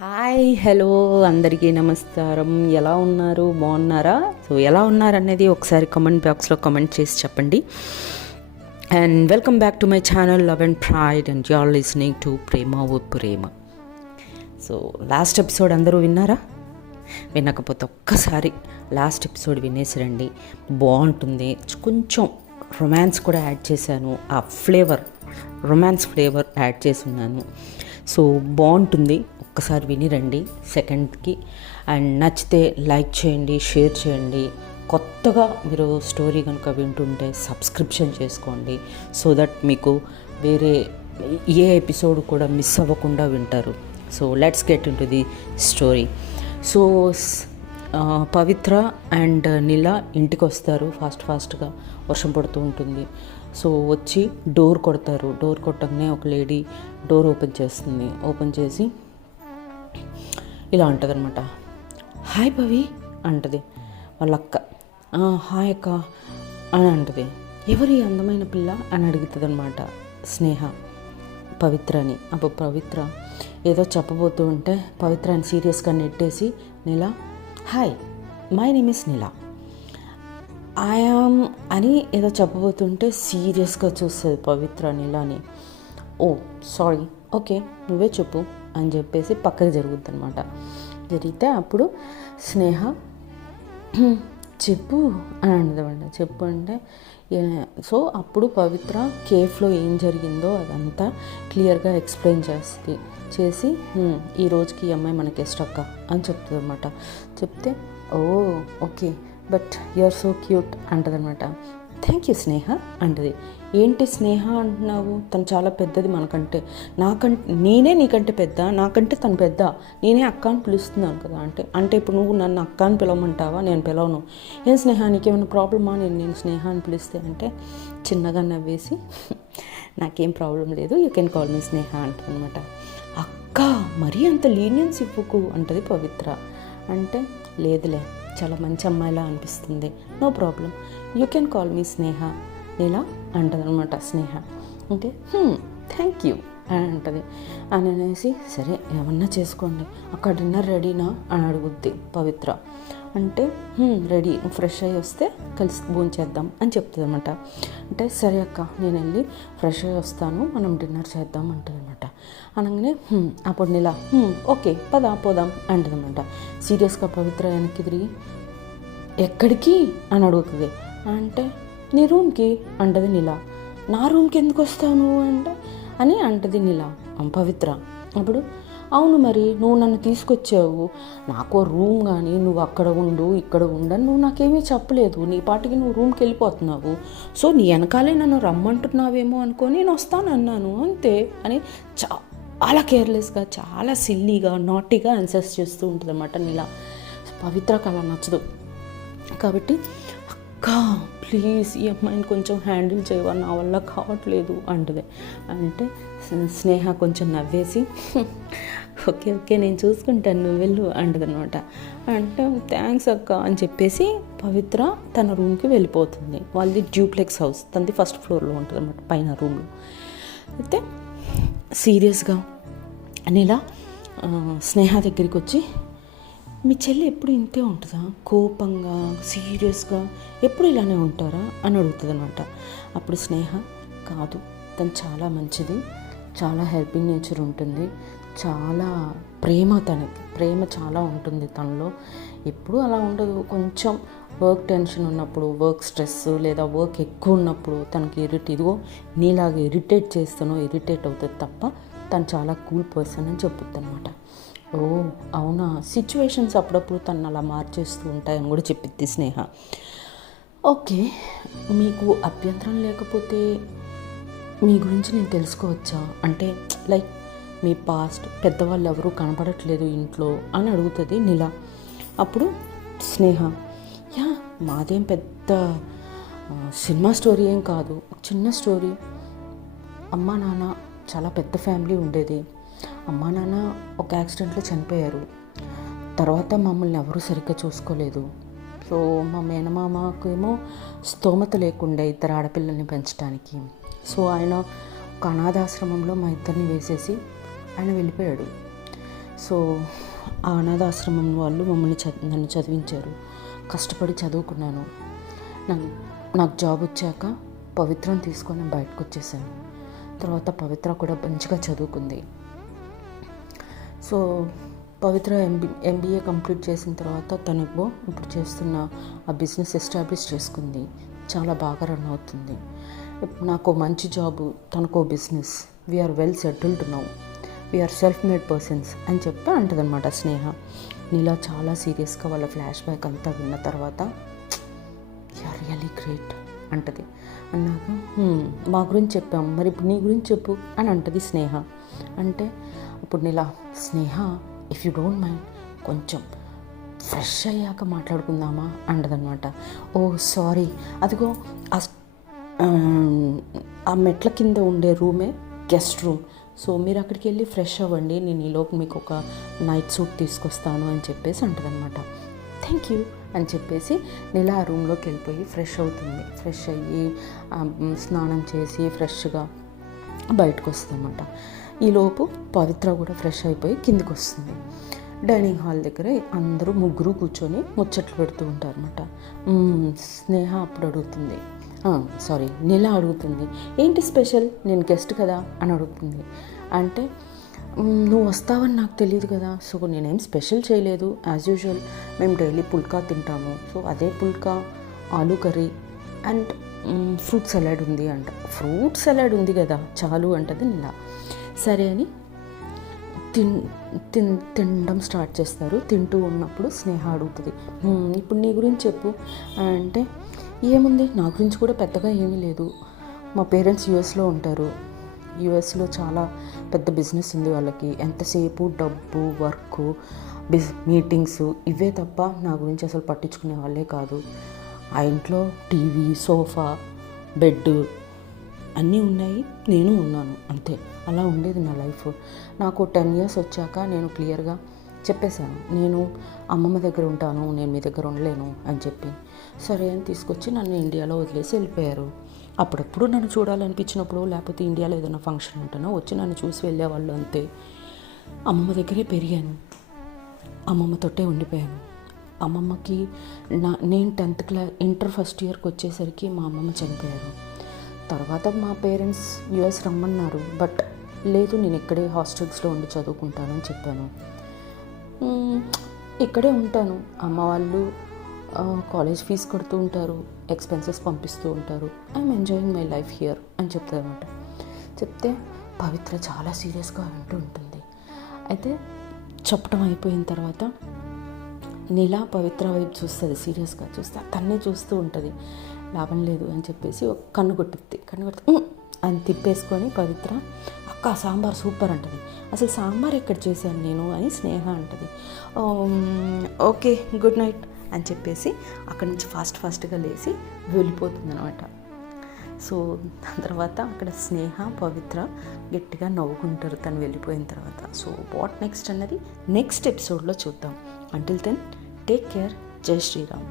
Hi hello అందరికీ నమస్కారం. ఎలా ఉన్నారు? బాగున్నారా? సో ఎలా ఉన్నారనేది ఒకసారి కామెంట్ బాక్స్లో కామెంట్ చేసి చెప్పండి. And welcome back to my channel love and pride and you are listening to ప్రేమ ఓ ప్రేమ. సో లాస్ట్ ఎపిసోడ్ అందరూ విన్నారా? వినకపోతే ఒక్కసారి లాస్ట్ ఎపిసోడ్ వినేసి రండి, బాగుంటుంది. కొంచెం రొమాన్స్ కూడా యాడ్ చేశాను, ఆ రొమాన్స్ ఫ్లేవర్ యాడ్ చేసి ఉన్నాను. సో బాగుంటుంది, ఒక్కసారి విని రండి సెకండ్కి. అండ్ నచ్చితే లైక్ చేయండి, షేర్ చేయండి. కొత్తగా మీరు స్టోరీ కనుక వింటుంటే సబ్స్క్రిప్షన్ చేసుకోండి, సో దట్ మీకు వేరే ఏ ఎపిసోడ్ కూడా మిస్ అవ్వకుండా వింటారు. So let's get into the story. So Pavitra and Neela ఇంటికి వస్తారు ఫాస్ట్గా. వర్షం పడుతూ ఉంటుంది. సో వచ్చి డోర్ కొడతారు. డోర్ కొట్టగానే ఒక లేడీ డోర్ ఓపెన్ చేస్తుంది. ఓపెన్ చేసి ఇలా అంటుంది అనమాట, హాయ్ పవి అంటది వాళ్ళ అక్క. హాయ్ అక్క అని అంటది. ఎవరి అందమైన పిల్ల అని అడుగుతుంది అనమాట స్నేహ పవిత్రని. అప్పుడు పవిత్ర ఏదో చెప్పబోతూ ఉంటే పవిత్రని సీరియస్గా నెట్టేసి, Neela hi my name is Neela I am అని ఏదో చెప్పబోతుంటే సీరియస్గా చూస్తుంది పవిత్ర నీలాని. ఓ సారీ, ఓకే నువ్వే చెప్పు అని చెప్పేసి పక్కకి జరుగుద్ది అనమాట. జరిగితే అప్పుడు స్నేహ చెప్పు అని అంటుందన్నమాట. చెప్పు అంటే సో అప్పుడు పవిత్ర కేఫ్లో ఏం జరిగిందో అదంతా క్లియర్గా ఎక్స్ప్లెయిన్ చేసి ఈ రోజుకి ఈ అమ్మాయి మనకి ఇష్టక్క అని చెప్తుంది అనమాట. చెప్తే oh okay but you are so cute అంటదనమాట. థ్యాంక్ యూ స్నేహ అంటది. ఏంటి స్నేహ అంటున్నావు? తను చాలా పెద్దది మనకంటే, నేనే నీకంటే పెద్ద, నాకంటే తను పెద్ద, నేనే అక్క అని పిలుస్తున్నాను కదా అంటే ఇప్పుడు నువ్వు నన్ను అక్క అని పిలవమంటావా? నేను పిలవను. ఏం స్నేహ నీకేమైనా ప్రాబ్లమా నేను స్నేహ అని పిలిస్తే అంటే చిన్నగా నవ్వేసి నాకేం ప్రాబ్లం లేదు, యూ కెన్ కాల్ మీ స్నేహ అంటదనమాట. అక్క మరీ అంత లీనియన్స్ ఇవ్వకు అంటది పవిత్ర. అంటే లేదులే, చాలా మంచి అమ్మాయిలా అనిపిస్తుంది, no problem, you can call me Sneha ఇలా అంటదనమాట స్నేహ. అంటే థ్యాంక్ యూ అని అంటది. అని అనేసి సరే ఏమన్నా చేసుకోండి, అక్కడ డిన్నర్ రెడీనా అని అడుగుద్ది పవిత్ర. అంటే రెడీ, ఫ్రెష్ అయ్యి వస్తే కలిసి భోంచేద్దాం అని చెప్తుంది అనమాట. అంటే సరే అక్క నేను వెళ్ళి ఫ్రెష్ అయ్యి వస్తాను, మనం డిన్నర్ చేద్దాం అంటుంది అనమాట. అనగానే అప్పుడు నీలా ఓకే పోదాం అంటుందన్నమాట. సీరియస్గా పవిత్ర వెనక్కి తిరిగి ఎక్కడికి అని అడుగుతుంది. అంటే నీ రూమ్కి అంటది నీలా. నా రూమ్కి ఎందుకు వస్తావు నువ్వు అని అంటది నీలా పవిత్ర. అప్పుడు అవును మరి నువ్వు నన్ను తీసుకొచ్చావు, నాకు రూమ్ కానీ నువ్వు అక్కడ ఉండు ఇక్కడ ఉండని నువ్వు నాకేమీ చెప్పలేదు, నీ పాటికి నువ్వు రూమ్కి వెళ్ళిపోతున్నావు, సో నీ వెనకాలే నన్ను రమ్మంటున్నావేమో అనుకొని నేను వస్తాను అన్నాను అంతే అని చాలా కేర్లెస్గా, చాలా సిల్లీగా, నాటీగా ఆన్సర్స్ చేస్తూ ఉంటుంది అన్నమాట నీలా. పవిత్రకు అలా నచ్చదు కాబట్టి అక్క ప్లీజ్ ఈ అమ్మాయిని కొంచెం హ్యాండిల్ చేయవా, నా వల్ల కావట్లేదు అంటది. అంటే స్నేహ కొంచెం నవ్వేసి ఓకే నేను చూసుకుంటాను నువ్వు వెళ్ళు అంటదనమాట. అంటే థ్యాంక్స్ అక్క అని చెప్పేసి పవిత్ర తన రూమ్కి వెళ్ళిపోతుంది. వాళ్ళది డ్యూప్లెక్స్ హౌస్, తనది ఫస్ట్ ఫ్లోర్లో ఉంటుంది అనమాట, పైన రూమ్లో. అయితే సీరియస్గా నీలా స్నేహ దగ్గరికి వచ్చి మీ చెల్లి ఎప్పుడు ఇంతే ఉంటుందా, కోపంగా సీరియస్గా ఎప్పుడు ఇలానే ఉంటారా అని అడుగుతుంది అనమాట. అప్పుడు స్నేహ కాదు, తను చాలా మంచిది, చాలా హెల్పింగ్ నేచర్ ఉంటుంది, చాలా తనకి ప్రేమ చాలా ఉంటుంది తనలో, ఎప్పుడు అలా ఉండదు. కొంచెం వర్క్ టెన్షన్ ఉన్నప్పుడు, వర్క్ స్ట్రెస్ లేదా వర్క్ ఎక్కువ ఉన్నప్పుడు తనకి ఇదిగో నీలాగా ఇరిటేట్ అవుతుంది తప్ప తను చాలా కూల్ పర్సన్ అని చెప్పుద్ది అనమాట. ఓ అవునా, సిచ్యువేషన్స్ అప్పుడప్పుడు తను అలా మార్చేస్తూ ఉంటాయని కూడా చెప్పిద్ది స్నేహ. ఓకే మీకు అభ్యంతరం లేకపోతే మీ గురించి నేను తెలుసుకోవచ్చా అంటే లైక్ మీ పాస్ట్, పెద్దవాళ్ళు ఎవరూ కనపడట్లేదు ఇంట్లో అని అడుగుతుంది నీలా. అప్పుడు స్నేహ మాదేం పెద్ద సినిమా స్టోరీ ఏం కాదు, చిన్న స్టోరీ. అమ్మా నాన్న చాలా పెద్ద ఫ్యామిలీ ఉండేది, అమ్మా నాన్న ఒక యాక్సిడెంట్లో చనిపోయారు, తర్వాత మమ్మల్ని ఎవరూ సరిగ్గా చూసుకోలేదు. సో మా మేనమామకు ఏమో స్తోమత లేకుండా 2 ఆడపిల్లల్ని పెంచడానికి, సో ఆయన ఒక అనాథాశ్రమంలో మా ఇద్దరిని వేసేసి ఆయన వెళ్ళిపోయాడు. సో ఆ అనాథాశ్రమం వాళ్ళు మమ్మల్ని నన్ను చదివించారు. కష్టపడి చదువుకున్నాను. నాకు జాబ్ వచ్చాక పవిత్రం తీసుకొని బయటకు వచ్చేసాను. తర్వాత పవిత్ర కూడా మంచిగా చదువుకుంది. సో పవిత్ర ఎంబీఏ కంప్లీట్ చేసిన తర్వాత తనకు ఇప్పుడు చేస్తున్న ఆ బిజినెస్ ఎస్టాబ్లిష్ చేసుకుంది. చాలా బాగా రన్ అవుతుంది. నాకు మంచి జాబు, తనకో business. We're well settled now, we're self made persons అని చెప్పి అంటదనమాట స్నేహ. నీలా చాలా సీరియస్గా వాళ్ళ ఫ్లాష్ బ్యాక్ అంతా విన్న తర్వాత యూఆర్ రియలీ గ్రేట్ అంటది. అన్నాక మా గురించి చెప్పాం, మరి ఇప్పుడు నీ గురించి చెప్పు అని అంటది స్నేహ. అంటే అప్పుడు నీలా, స్నేహ ఇఫ్ యూ డోంట్ మైండ్ కొంచెం ఫ్రెష్ అయ్యాక మాట్లాడుకుందామా అంటదనమాట. ఓ సారీ, అదిగో ఆ మెట్ల కింద ఉండే రూమే గెస్ట్ రూమ్. సో మీరు అక్కడికి వెళ్ళి ఫ్రెష్ అవ్వండి, నేను ఈలోపు మీకు ఒక నైట్ సూట్ తీసుకొస్తాను అని చెప్పేసి అంటదనమాట. థ్యాంక్ యూ అని చెప్పేసి నీలా ఆ రూమ్లోకి వెళ్ళిపోయి ఫ్రెష్ అవుతుంది. ఫ్రెష్ అయ్యి స్నానం చేసి ఫ్రెష్గా బయటకు వస్తుందన్నమాట. ఈలోపు పవిత్ర కూడా ఫ్రెష్ అయిపోయి కిందికి వస్తుంది. డైనింగ్ హాల్ దగ్గర అందరూ ముగ్గురు కూర్చొని ముచ్చట్లు పెడుతూ ఉంటారన్నమాట. స్నేహ అప్పుడు అడుగుతుంది, నీలా అడుగుతుంది, ఏంటి స్పెషల్, నేను గెస్ట్ కదా అని అడుగుతుంది. అంటే నువ్వు వస్తావని నాకు తెలియదు కదా, సో నేనేం స్పెషల్ చేయలేదు. యాజ్ యూజువల్ మేము డైలీ పుల్కా తింటాము, సో అదే phulka, aloo curry and fruit salad ఉంది అంట. ఫ్రూట్ సలాడ్ ఉంది కదా చాలు అంటది నీలా. సరే అని తినడం స్టార్ట్ చేస్తారు. తింటూ ఉన్నప్పుడు స్నేహ అడుగుతుంది, ఇప్పుడు నీ గురించి చెప్పు అంటే, ఏముంది నా గురించి కూడా పెద్దగా ఏమీ లేదు. మా పేరెంట్స్ యూఎస్లో ఉంటారు. యూఎస్లో చాలా పెద్ద బిజినెస్ ఉంది వాళ్ళకి. ఎంతసేపు డబ్బు, వర్క్, మీటింగ్స్ ఇవే తప్ప నా గురించి అసలు పట్టించుకునే వాళ్ళే కాదు. ఆ ఇంట్లో టీవీ, సోఫా, బెడ్ అన్నీ ఉన్నాయి, నేను ఉన్నాను, అంతే. అలా ఉండేది నా లైఫ్. నాకు 10 years వచ్చాక నేను క్లియర్గా చెప్పేశాను, నేను అమ్మమ్మ దగ్గర ఉంటాను, నేను మీ దగ్గర ఉండలేను అని చెప్పి. సరే అని తీసుకొచ్చి నన్ను ఇండియాలో వదిలేసి వెళ్ళిపోయారు. అప్పుడప్పుడు నన్ను చూడాలనిపించినప్పుడు, లేకపోతే ఇండియాలో ఏదైనా ఫంక్షన్ ఉంటేనో వచ్చి నన్ను చూసి వెళ్ళేవాళ్ళు, అంతే. అమ్మమ్మ దగ్గరే పెరిగాను, అమ్మమ్మతోటే ఉండిపోయాను. అమ్మమ్మకి నేను 10th class ఇంటర్ ఫస్ట్ ఇయర్కి వచ్చేసరికి మా అమ్మమ్మ చనిపోయారు. తర్వాత మా పేరెంట్స్ యూఎస్ రమ్మన్నారు, బట్ లేదు నేను ఇక్కడే హాస్టల్స్లో ఉండి చదువుకుంటానని చెప్పాను. ఇక్కడే ఉంటాను, అమ్మ వాళ్ళు కాలేజ్ ఫీజు కడుతూ ఉంటారు, ఎక్స్పెన్సెస్ పంపిస్తూ ఉంటారు, I'm enjoying my life here అని చెప్తారనమాట. చెప్తే పవిత్ర చాలా సీరియస్గా వింటూ ఉంటుంది. అయితే చెప్పడం అయిపోయిన తర్వాత నీలా పవిత్ర వైపు చూస్తుంది, సీరియస్గా చూస్తే తన్నే చూస్తూ ఉంటుంది. లాభం లేదు అని చెప్పేసి ఒక కన్ను కొట్టి అని తిప్పేసుకొని పవిత్ర, అక్క సాంబార్ సూపర్ అంటది. అసలు సాంబార్ ఎక్కడ చేశాను నేను అని స్నేహ అంటది. ఓకే గుడ్ నైట్ అని చెప్పేసి అక్కడి నుంచి ఫాస్ట్గా లేచి వెళ్ళిపోతుంది అనమాట. సో దాని తర్వాత అక్కడ స్నేహ, పవిత్ర గట్టిగా నవ్వుకుంటారు తను వెళ్ళిపోయిన తర్వాత. సో వాట్ నెక్స్ట్ అన్నది నెక్స్ట్ ఎపిసోడ్లో చూద్దాం. Until then take care. జై శ్రీరామ్.